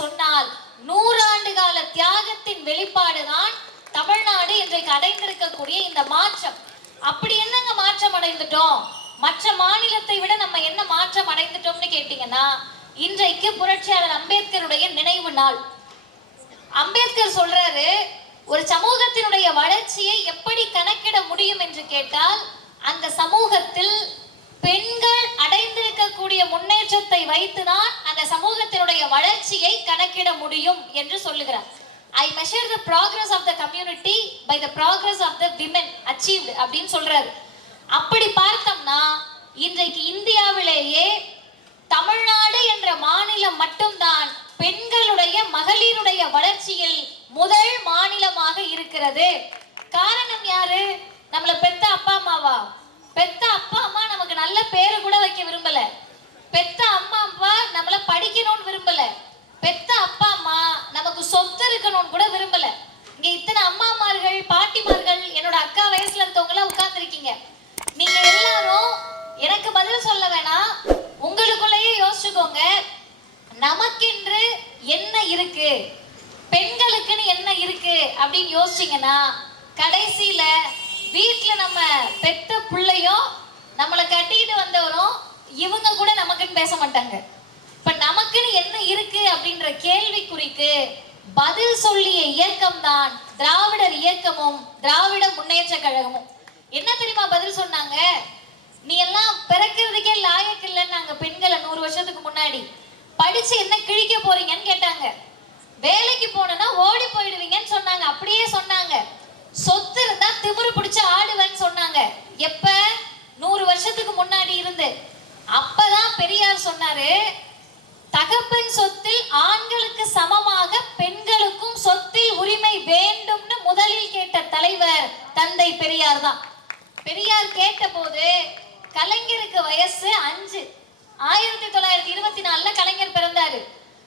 சொன்னால் 100 ஆண்டு கால தியாகத்தின் வெளிப்பாடுதான் தமிழ்நாடு இன்றைக்கு அடைந்திருக்கக்கூடிய இந்த மாற்றம். அப்படி என்னங்க மாற்றம் அடைந்துட்டோம்? மற்ற மாநிலத்தை விட நம்ம என்ன மாற்றம் அடைந்துட்டோம்னு கேட்டீங்கன்னா, இன்றைக்கு புரட்சியாளர் அம்பேத்கருடைய நினைவு நாள். அம்பேத்கர் சொல்றாரு, ஒரு சமூகத்தினுடைய வளர்ச்சியை எப்படி கணக்கிட முடியும் என்று கேட்டால், அந்த சமூகத்தில் பெண்கள் அடைந்திருக்கக்கூடிய முன்னேற்றத்தை வைத்துதான் அந்த சமூகத்தினுடைய வளர்ச்சியை கணக்கிட முடியும் என்று சொல்லுகிறார். I measure the progress of the community by the progress of the women achieved அப்படின்னு சொல்றாரு. அப்படி பார்த்தோம்னா இன்றைக்கு இந்தியாவிலேயே தமிழ்நாடு என்ற மாநிலம் மட்டும்தான் பெண்களுடைய மகளிருடைய வளர்ச்சியில் முதல் மாநிலமாக இருக்கிறது. காரணம் யாரு? நம்மள பெத்த அப்பா அம்மாவா? பெத்த அப்பா அம்மா நமக்கு நல்ல பேரு கூட வைக்க விரும்பல. பெத்த அம்மா அப்பா நம்மள படிக்கணும்னு விரும்பல. பெத்த அப்பா அம்மா நமக்கு சொத்து இருக்கணும்னு கூட விரும்பல. இங்க இத்தனை அம்மாமார்கள், பாட்டிமார்கள், என்னோட அக்கா வயசுல இருக்கவங்க எல்லாம் உட்கார்ந்து இருக்கீங்க. நீங்க எல்லாரும் எனக்கு பதில் சொல்ல வேணாம், உங்களுக்குள்ளேயே யோசிச்சுக்கோங்க. நமக்கென்று என்ன இருக்கு, பெண்களுக்குன்னு என்ன இருக்கு அப்படின்னு யோசிச்சீங்கன்னா, கடைசியில வீட்டுல நம்ம பெத்த பிள்ளையும் நம்மளை கட்டிக்கிட்டு வந்தவரும் இவங்க கூட நமக்குன்னு பேச மாட்டாங்க. இப்ப நமக்குன்னு என்ன இருக்கு அப்படின்ற கேள்விக்குறிக்கு பதில் சொல்லிய இயக்கம் தான் திராவிடர் இயக்கமும் திராவிட முன்னேற்ற கழகமும். என்ன தெரியுமா பதில் சொன்னாங்க? நீ எல்லாம் பிறக்கிறதுக்கே லாயக்கு இல்லைன்னு நாங்க பெண்களை 100 வருஷத்துக்கு முன்னாடி படிச்சு என்ன கிழிக்க போறீங்கன்னு கேட்டாங்க. வேலைக்கு போனா ஓடி போயிடுவீங்கன்னு சொன்னாங்க. அப்படியே சொன்னாங்க. சொத்து இருந்தா திமிரு பிடிச்சு ஆடுவேன்னு சொன்னாங்க. எப்ப? 100 வருஷத்துக்கு முன்னாடி இருந்து. அப்பதான் பெரியார் சொன்னாரு, தகப்பன் சொத்தில் ஆண்களுக்கு சமமாக பெண்களுக்கும் சொத்தில் உரிமை வேண்டும்னு முதலில் கேட்ட தலைவர் தந்தை பெரியார் தான். பெரியார் கேட்ட போது கலைஞருக்கு வயசு 5. 1924 கலைஞர் பிறந்தாரு.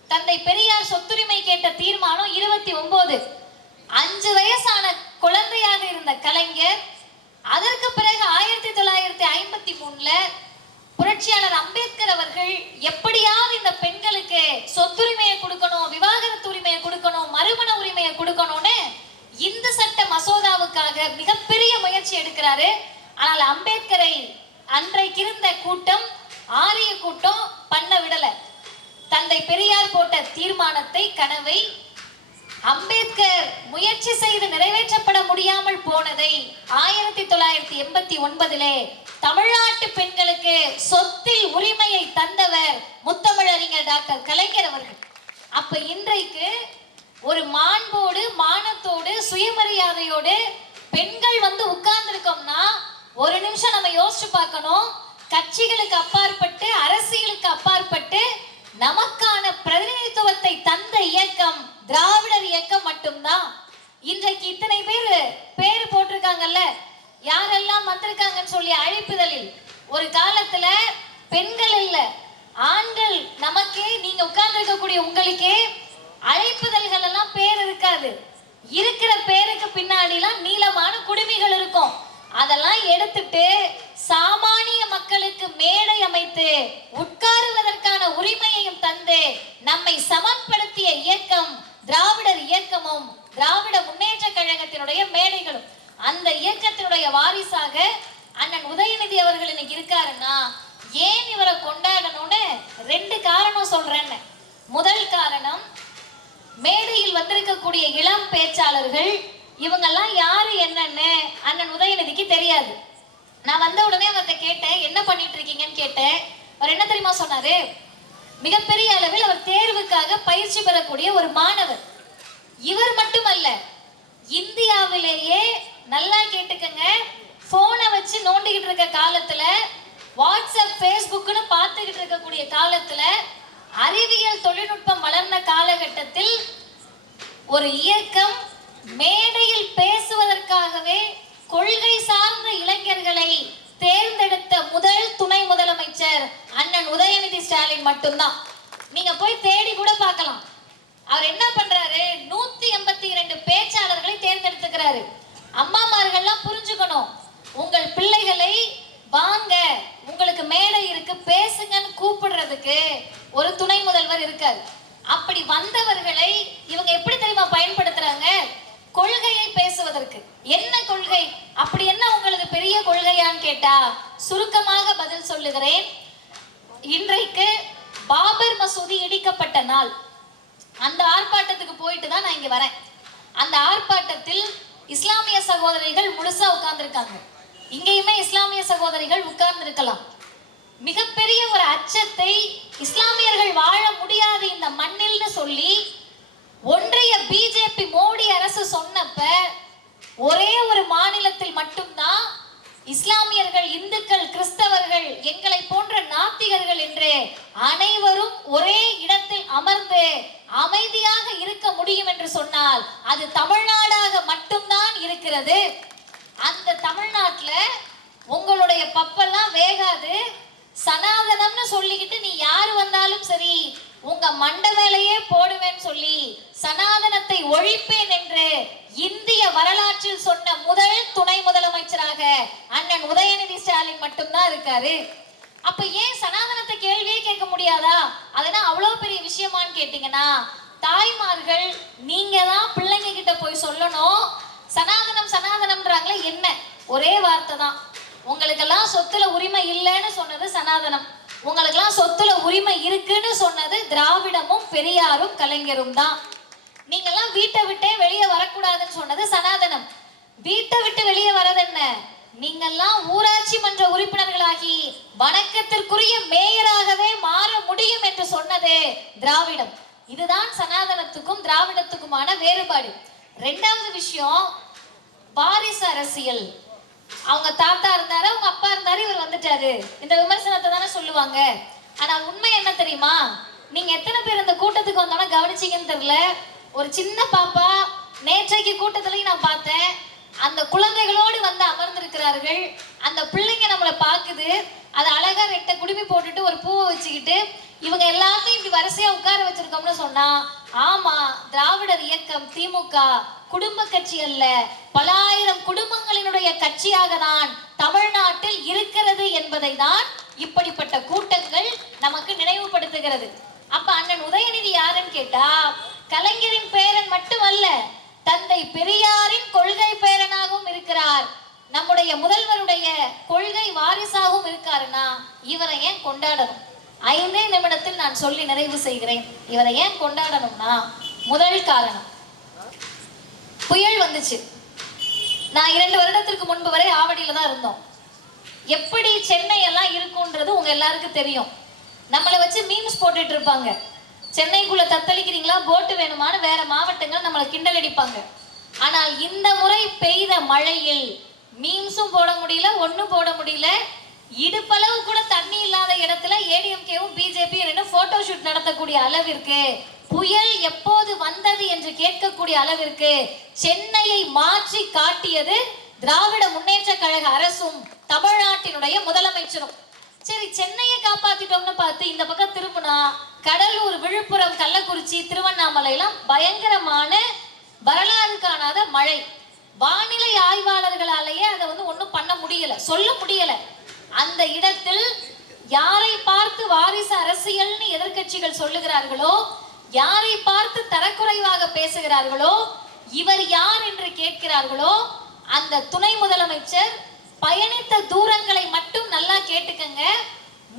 தந்தை பெரியார் சொத்துரிமை கேட்ட தீர்மானம் 29. 5 வயசான குழந்தையாக இருந்த கலைஞர் அதற்கு பிறகு 1953 புரட்சியாளர் அம்பேத்கர் அவர்கள் எப்படியாவது இந்த பெண்களுக்கு சொத்துரிமையை கொடுக்கணும், விவாகரத்து உரிமையை கொடுக்கணும், மறுமண உரிமையை கொடுக்கணும்னு இந்த சட்ட மசோதாவுக்காக மிகப்பெரிய முயற்சி எடுக்கிறாரு. ஆனால் அம்பேத்கரை அன்றைக்கு இருந்த கூட்டம், ஆரிய கூட்டம் பண்ண விடல. தந்தை பெரியார் போட்ட தீர்மானத்தை, கனவை அம்பேத்கர் முயற்சி செய்து நிறைவேற்றப்பட முடியாமல் போனதை 1989 தமிழ்நாட்டு பெண்களுக்கு சொத்தில் உரிமையை தந்தவர் முத்தமிழறிஞர் டாக்டர் கலைஞர் அவர்கள். அப்ப இன்றைக்கு ஒரு மாண்போடு, மானத்தோடு, சுயமரியாதையோடு பெண்கள் வந்து உட்கார்ந்து இருக்கோம்னா, ஒரு நிமிஷம் நம்ம யோசிச்சு பார்க்கணும். கட்சிகளுக்கு அப்பாற்பட்டு, அரசியலுக்கு அப்பாற்பட்டு நமக்கான பிரதிநிதித்துவத்தை தந்த இயக்கம் திராவிடர் இயக்கம் மட்டும்தான். இன்றைக்கு இத்தனை பேர் போட்டிருக்காங்கல்ல, யாரெல்லாம் வந்திருக்காங்கன்னு சொல்லி அழைப்புதலில். ஒரு காலத்துல பெண்கள் இல்ல, ஆண்கள் நமக்கே, நீங்க உட்கார்ந்து இருக்கக்கூடிய உங்களுக்கே அழைப்புதல்கள் எல்லாம் பேர் இருக்காது. இருக்கிற பேருக்கு பின்னாடிலாம் நீளமான குடுமிகள் இருக்கும். அதெல்லாம் எடுத்துட்டு சாமானிய மக்களுக்கு மேடை அமைத்து உட்காருவதற்கான உரிமையையும் தந்து நம்மை சமன்படுத்திய இயக்கம் திராவிடர் இயக்கமும் திராவிட முன்னேற்ற கழகத்தினுடைய மேடைகளும். அந்த இயக்கத்தினுடைய வாரிசாக அண்ணன் உதயநிதி அவர்கள் இன்னைக்கு இருக்காருன்னா, ஏன் இவரை கொண்டாடணும்னு 2 காரணம் சொல்றேன்னு. முதல் காரணம், மேடையில் வந்திருக்கக்கூடிய இளம் பேச்சாளர்கள் இவங்கெல்லாம் யாரு என்னன்னு அண்ணன் உதயநிதிக்கு தெரியாது. நான் வந்த உடனே அவர்கிட்ட கேட்டேன், என்ன பண்ணிட்டு இருக்கீங்கன்னு கேட்டேன். அவர் என்ன தெரியுமா சொன்னாரு? மிகப்பெரிய அளவில் அவர் தேர்வுக்காக பயிற்சி பெறக்கூடிய ஒரு மாணவர். இவர் மட்டுமல்ல, இந்தியாவிலேயே நல்லா கேட்டுக்கங்க, போனை வச்சு நோண்டிக்கிட்டு இருக்க காலத்துல, வாட்ஸ்அப் பேஸ்புக்னு பார்த்துக்கிட்டு இருக்கக்கூடிய காலத்துல, அறிவியல் தொழில்நுட்பம் வளர்ந்த காலகட்டத்தில் ஒரு இயக்கம் மேடையில் பேசுவதற்காகவே கொள்கை சார்ந்த இளைஞர்களை தேர்ந்தெடுத்த முதல் துணை முதலமைச்சர் அண்ணன் உதயநிதி ஸ்டாலின் மட்டும்தான். நீங்க போய் தேடி கூட பார்க்கலாம். அவர் என்ன பண்றாரு? 182 பேச்சாளர்களை தேர்ந்தெடுத்துக்கிறாரு. அம்மாமார்கள்லாம் புரிஞ்சுக்கணும், உங்கள் பிள்ளைகளை வாங்க, உங்களுக்கு மேடை இருக்கு, பேசுங்கன்னு கூப்பிடுறதுக்கு ஒரு துணை முதல்வர் இருக்காரு. அப்படி வந்தவர்களை இவங்க எப்படி தெரியுமா பயன்படுத்துறாங்க? கொள்கையை பேசுவதற்கு. என்ன கொள்கை? அப்படி என்ன உங்களுக்கு பெரிய கொள்கையான்னு கேட்டா சுருக்கமாக பதில் சொல்லுகிறேன். இன்றைக்கு பாபர் மசூதி இடிக்கப்பட்ட நாள். அந்த ஆர்ப்பாட்டத்துக்கு போயிட்டு தான் நான் இங்க வரேன். அந்த ஆர்ப்பாட்டத்தில் இஸ்லாமிய சகோதரிகள் முழுசா உட்கார்ந்துருக்காங்க. இங்கேயுமே இஸ்லாமிய சகோதரிகள் உட்கார்ந்து இருக்கலாம். மிகப்பெரிய ஒரு அச்சத்தை இஸ்லாமியர்கள் வாழ முடியாது இந்த மண்ணில்னு சொல்லி ஒன்றிய பிஜேபி மோடி அரசு சொன்னப்ப ஒரே ஒரு மாநிலத்தில் மட்டும்தான் இஸ்லாமியர்கள், இந்துக்கள், கிறிஸ்தவர்கள், எங்களை போன்ற நாத்திகர்கள் என்று அனைவரும் ஒரே இடத்தில் அமர்ந்து அமைதியாக இருக்க முடியும் என்று சொன்னால் அது தமிழ்நாடாக மட்டும்தான் இருக்கிறது. அந்த தமிழ்நாட்டுல உங்களுடைய பப்பெல்லாம் வேகாது. சனாதனம்னு சொல்லிக்கிட்டு நீ யாரு வந்தாலும் சரி உங்க மண்ட வேலையே போடுவேன்னு சொல்லி சனாதனத்தை ஒழிப்பேன் என்று இந்திய வரலாற்றில் சொன்ன முதல் துணை முதலமைச்சராக அண்ணன் உதயநிதி ஸ்டாலின் மட்டும்தான் இருக்காரு. அப்ப ஏன் சனாதனத்தை கேள்வியே கேட்க முடியாதா? அதெல்லாம் அவ்வளவு பெரிய விஷயமான்னு கேட்டீங்கன்னா, தாய்மார்கள் நீங்க தான் பிள்ளைங்க கிட்ட போய் சொல்லணும். சனாதனம் சனாதனம்ன்றாங்களே என்ன? ஒரே வார்த்தை தான். உங்களுக்கெல்லாம் சொத்துல உரிமை இல்லைன்னு சொன்னது சனாதனம். உங்களுக்கெல்லாம் சொத்துல உரிமை இருக்குன்னு சொன்னது திராவிடமும் பெரியாரும் கலைஞரும் தான். நீங்கெல்லாம் வீட்டை விட்டே வெளியே வரக்கூடாதுன்னு சொன்னது சனாதனம். வீட்டை விட்டு வெளியே வரது என்ன? நீங்கெல்லாம் ஊராட்சி மன்ற உறுப்பினர்களாகி வணக்கத்திற்குரிய மேயராகவே மாற முடியும் என்று சொன்னது திராவிடம். இதுதான் சனாதனத்துக்கும் திராவிடத்துக்குமான வேறுபாடு. ரெண்டாவது விஷயம், வாரிசு அரசியல். அவங்க தாத்தா இருந்தாரு, அவங்க அப்பா இருந்தாரு, இவர் வந்துட்டாரு. இந்த விமர்சனத்தை தானே சொல்லுவாங்க. ஆனா உண்மை என்ன தெரியுமா? நீங்க எத்தனை பேர் இந்த கூட்டத்துக்கு வந்தோம்னா கவனிச்சீங்கன்னு தெரியல. ஒரு சின்ன பாப்பா நேற்றைக்கு கூட்டத்திலையும் நான் பார்த்தேன். அந்த குழந்தைகளோடு வந்து அமர்ந்திருக்கிறார்கள். அந்த பிள்ளைங்க நம்மளை பார்க்குது. அது அழகா ரெட்டை குடுமி போட்டுட்டு ஒரு பூவை வச்சுக்கிட்டு இவங்க எல்லாத்தையும் இப்படி வரிசையா உட்கார வச்சிருக்கோம்னு சொன்னா, ஆமா, திராவிடர் இயக்கம் திமுக குடும்ப கட்சி அல்ல, பல ஆயிரம் குடும்பங்களினுடைய கட்சியாக தான் தமிழ்நாட்டில் இருக்கிறது என்பதை தான் இப்படிப்பட்ட கூட்டங்கள் நமக்கு நினைவுபடுத்துகிறது. அப்ப அண்ணன் உதயநிதி யாருன்னு கேட்டா, கலைஞரின் பேரன் மட்டுமல்ல, தந்தை பெரியாரின் கொள்கை பேரனாகவும் இருக்கிறார். நம்முடைய முதல்வருடைய கொள்கை வாரிசாகவும் இருக்காருன்னா இவரை ஏன் கொண்டாடணும்? 5 நிமிடத்தில் நான் சொல்லி நிறைவு செய்கிறேன். இவரை ஏன் கொண்டாடணும்னா, முதல் காரணம், புயல் வந்துச்சு. நான் 2 வருடத்திற்கு முன்பு வரை ஆவடியில தான் இருந்தோம். எப்படி சென்னை எல்லாம் இருக்கும்ன்றது உங்க எல்லாருக்கும் தெரியும். நம்மளை வச்சு மீம்ஸ் போட்டுட்டு இருப்பாங்க. சென்னைக்குள்ள தத்தளிக்கிறீங்களா, போட்டு வேணுமான்னு வேற மாவட்டங்கள் நம்மளை கிண்டல் அடிப்பாங்க. ஆனால் இந்த முறை பெய்த மழையில் மீம்ஸும் போட முடியல, ஒன்னும் போட முடியல. இடுப்பளவு கூட தண்ணி இல்லாத இடத்துல ஏடிஎம்கேவும் பிஜேபி போட்டோ ஷூட் நடத்தக்கூடிய அளவிற்கு, புயல் எப்போது வந்தது என்று கேட்கக்கூடிய அளவிற்கு சென்னையை மாற்றி காட்டியது திராவிட முன்னேற்ற கழக அரசும் தமிழ்நாட்டினுடைய முதலமைச்சரும். சரி, சென்னையை காப்பாத்திட்டோம்னு பார்த்து இந்த பக்கம் திரும்பினா கடலூர், விழுப்புரம், கள்ளக்குறிச்சி, திருவண்ணாமலை எல்லாம் பயங்கரமான வரலாறு காணாத மழை. வானிலை ஆய்வாளர்களாலேயே அதை ஒன்றும் பண்ண முடியல, சொல்ல முடியல. அந்த இடத்தில் யாரை பார்த்து வாரிசு அரசியல்னு எதிர்க்கட்சிகள் சொல்லுகிறார்களோ, யாரை பார்த்து தரக்குறைவாக பேசுகிறார்களோ, இவர் யார் என்று கேட்கிறார்களோ, அந்த துணை முதலமைச்சர் பயணித்த தூரங்களை மட்டும் நல்லா கேட்டுக்கங்க.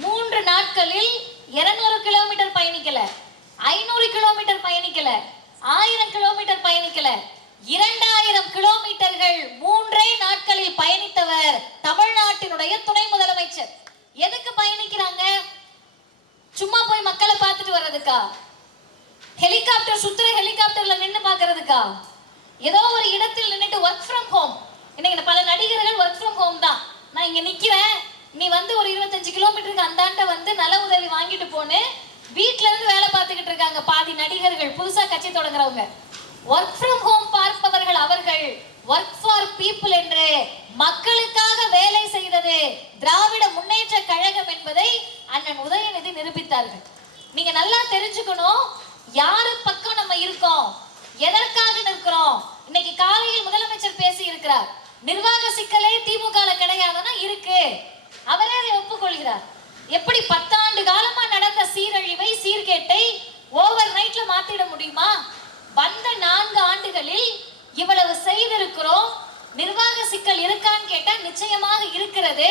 3 நாட்களில் 200 கிலோமீட்டர் பயணிக்கல, 500 கிலோமீட்டர் பயணிக்கல, 1000 கிலோமீட்டர் பயணிக்கல, 2000 கிலோமீட்டர்கள் 3 நாட்களில் பயணித்தவர் தமிழ்நாட்டினுடைய துணை முதலமைச்சர். எதுக்கு பயணிக்கிறாங்க? சும்மா போய் மக்களை பார்த்துட்டு வர்றதுக்கா? ஹெலிகாப்டர் சுத்துற ஹெலிகாப்டர்ல நின்று பார்க்கறதுக்கா? ஏதோ ஒரு இடத்தில் நின்றுட்டு ஒர்க் ஃப்ரம் ஹோம். இன்னைக்கு பல நடிகர்கள் ஒர்க் ஃப்ரம் ஹோம் தான். நான் இங்க நிக்கிறேன், நீ ஒரு 25 கிலோமீட்டருக்கு அந்தாண்ட நல உதவி வாங்கிட்டு போன்னு வீட்டுல இருந்து வேலை பார்த்துக்கிட்டு இருக்காங்க பாதி நடிகர்கள், புதுசா கட்சி தொடங்குறவங்க. ஒர்க் ஃப்ரம் ஹோம் பார்ப்பவர்கள் அவர்கள். ஒர்க் ஃபார் பீப்புள் என்று மக்களுக்காக வேலை செய்தது திராவிட முன்னேற்ற கழகம் என்பதை அண்ணன் உதயநிதி நிரூபித்தார்கள். நீங்க நல்லா தெரிஞ்சுக்கணும், யாரு பக்கம் நம்ம இருக்கோம், எதற்காக நிற்கிறோம். இன்னைக்கு காலையில் முதலமைச்சர் பேசி இருக்கிறார், நிர்வாக சிக்கலே திமுக கிடையாதுன்னா இருக்கு. அவரே அதை ஒப்புக்கொள்கிறார். எப்படி 10 ஆண்டு காலமா நடந்த சீரழிவை, சீர்கேட்டை ஓவர் நைட்ல ஆண்டுகளில் இவ்வளவு செய்திருக்கிறோம். நிர்வாக சிக்கல் இருக்கான்னு கேட்டா நிச்சயமாக இருக்கிறது.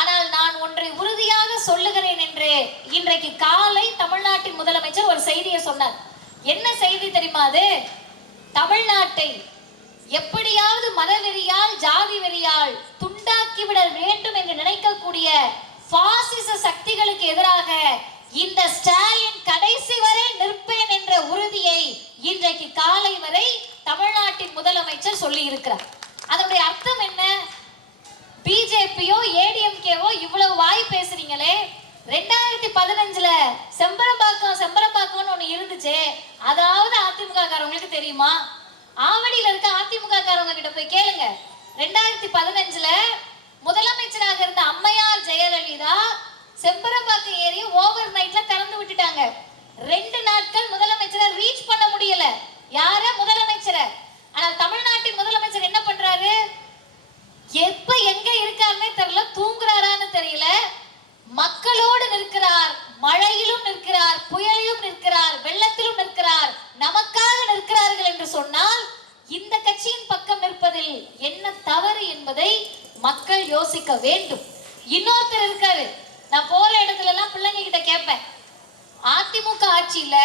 ஆனால் நான் ஒன்றை உறுதியாக சொல்லுகிறேன் என்று இன்றைக்கு காலை தமிழ்நாட்டின் முதலமைச்சர் ஒரு செய்தியை சொன்னார். என்ன செய்தி தெரியுமா? அது தமிழ்நாட்டை எப்படியாவது மதவெறியால் ஜாதி வெறியால் துண்டாக்கிவிட வேண்டும் என்று நினைக்கக்கூடிய பாசிச சக்திகளுக்கு எதிராக இந்த ஸ்டாலின் கடைசி வரை நிற்பேன் என்ற உறுதியை இன்றைக்கு காலை வரை தமிழ்நாட்டின் முதலமைச்சர் சொல்லி இருக்கிறார். அதனுடைய அர்த்தம் என்ன? பிஜேபியோ ஏடிஎம்கேவோ இவ்வளவு வாய் பேசுறீங்களே, 2015ல செம்பரம்பாக்கம்னு ஒண்ணு இருந்துச்சு, அதாவது அதிமுக காரங்களுக்கு தெரியுமா? ஆவடியில இருக்க அதிமுக காரங்க கிட்ட போய் கேளுங்க. 2015ல முதலமைச்சராக இருந்த அம்மையார் ஜெயலலிதா செம்பரம்பாக்கம் ஏரியை ஓவர் நைட்ல திறந்து விட்டுட்டாங்க. 2 நாட்கள் முதலமைச்சரை ரீச் பண்ண முடியல. யார? முதலமைச்சரை. ஆனால் தமிழ்நாட்டின் முதலமைச்சர் என்ன பண்றாரு? எப்ப எங்க இருக்காருன்னே தெரியல, தூங்குறாரான்னு தெரியல. மக்களோடு நிற்கிறார், மழையிலும் நிற்கிறார், புயலிலும் நிற்கிறார், வெள்ளத்திலும் நிற்கிறார். நமக்காக நிற்கிறார்கள் என்று சொன்னால் இந்த கட்சியின் பக்கம் நிற்பதில் என்ன தவறு என்பதை மக்கள் யோசிக்க வேண்டும். இன்னொருத்தர் இருக்காரு, நான் போற இடத்துல எல்லாம் பிள்ளைங்க கிட்ட கேட்பேன், அதிமுக ஆட்சியில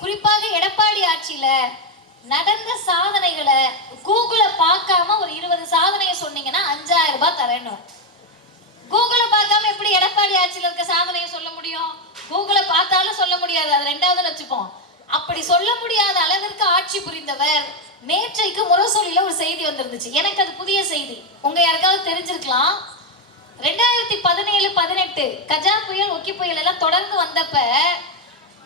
குறிப்பாக எடப்பாடி ஆட்சியில நடந்த சாதனைகளை கூகுளை பார்க்காம ஒரு 20 சாதனையை சொன்னீங்கன்னா 5000 ரூபாய் தரேன்னு. கூகுளை பார்க்காம எப்படி எடப்பாடி ஆட்சியில் இருக்க சாதனையை சொல்ல முடியும்? கூகுளை பார்த்தாலும் சொல்ல முடியாது, அது ரெண்டாவது வச்சுப்போம். அப்படி சொல்ல முடியாத அளவிற்கு ஆட்சி புரிந்தவர். நேற்றைக்கு முரசொலியில ஒரு செய்தி வந்திருந்துச்சு, எனக்கு அது புதிய செய்தி, உங்க யாருக்காவது தெரிஞ்சிருக்கலாம். 2017-18 கஜா புயல், ஒக்கி புயல் எல்லாம் தொடர்ந்து வந்தப்ப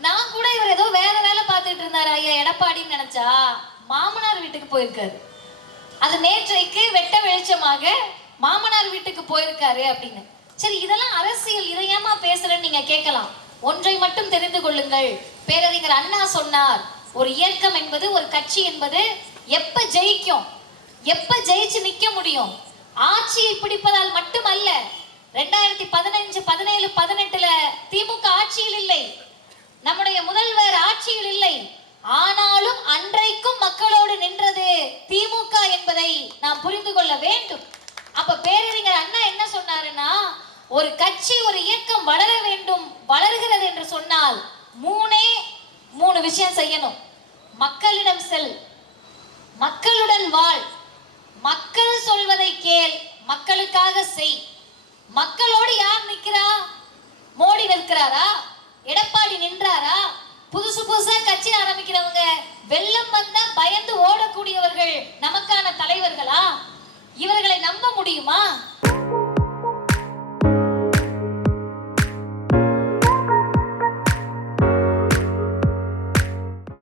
நான் கூட இவர் ஏதோ வேற வேலை பார்த்துட்டு இருந்தாரு ஐயா எடப்பாடின்னு நினைச்சா மாமனார் வீட்டுக்கு போயிருக்காரு. அது நேற்றைக்கு வெட்ட வெளிச்சமாக மாமனார் வீட்டுக்கு போயிருக்காரு அப்படின்னு. சரி, இதெல்லாம் அரசியல், இதை ஏமா பேசுறேன்னு நீங்க கேட்கலாம். ஒன்றை மட்டும் தெரிந்து கொள்ளுங்கள். பேரறிஞர் அண்ணா சொன்னார், ஒரு இயக்கம் என்பது, ஒரு கட்சி என்பது எப்ப ஜெயிக்கும், எப்ப ஜெயிச்சு நிக்க முடியும், ஆட்சியை பிடிப்பதால் மட்டுமல்ல. 2015, 17, 18ல திமுக ஆட்சியில் இல்லை, நம்முடைய முதல்வர் ஆட்சியில் இல்லை. ஆனாலும் அன்றைக்கும் மக்களோடு நின்றது திமுக என்பதை நாம் புரிந்து கொள்ள வேண்டும். அப்ப பேரறிஞர் அண்ணா என்ன சொன்னாருன்னா, ஒரு கட்சி, ஒரு இயக்கம் வளர வேண்டும், வளர்கிறது என்று சொன்னால் 3 விஷயம் செய்யணும். மக்களிடம் செல், மக்களுடன் வாழ், மக்கள் சொல்வதை கேள், மக்களுக்காக செய். மக்களோடு யார் நிற்கிறா? மோடி நிற்கிறாரா? எடப்பாடி நின்றாரா? புதுசா கட்சி ஆரம்பிக்கிறவங்க, வெள்ளம் வந்தா பயந்து ஓடக்கூடியவர்கள் நமக்கான தலைவர்களா? இவர்களை நம்ப முடியுமா?